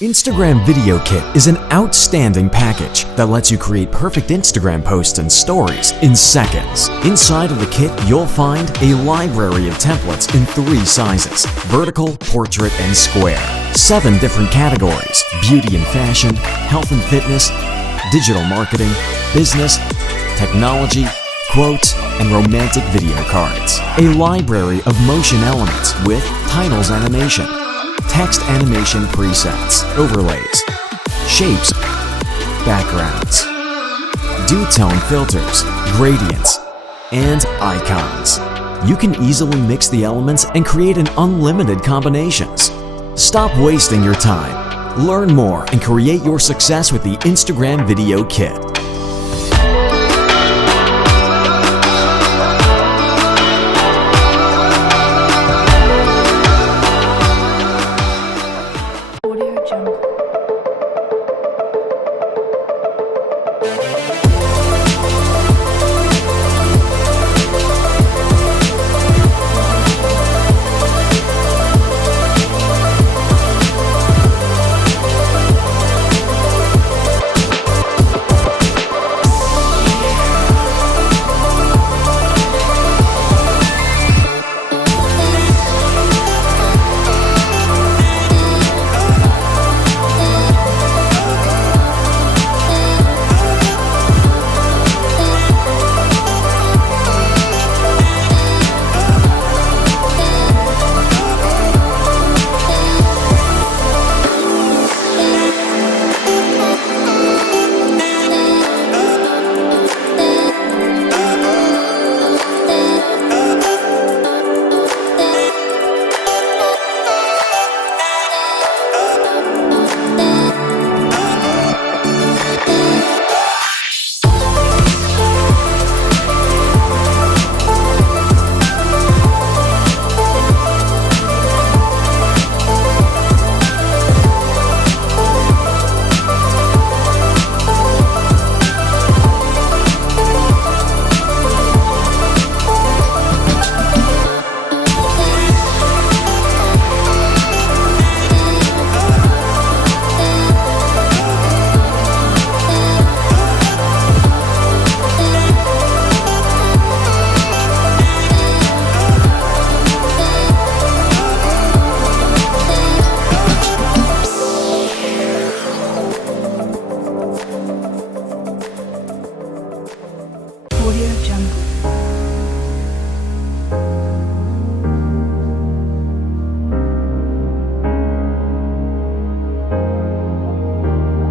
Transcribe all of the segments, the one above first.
Instagram Video Kit is an outstanding package that lets you create perfect Instagram posts and stories in seconds. Inside of the kit, you'll find a library of templates in 3 sizes: vertical, portrait, and square. 7 different categories: beauty and fashion, health and fitness, digital marketing, business, technology, quotes, and romantic video cards. A library of motion elements with titles animation, text animation presets, overlays, shapes, backgrounds, dew tone filters, gradients, and icons. You can easily mix the elements and create an unlimited combinations. Stop wasting your time. Learn more and create your success with the Instagram Video Kit.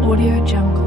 Audio Jungle.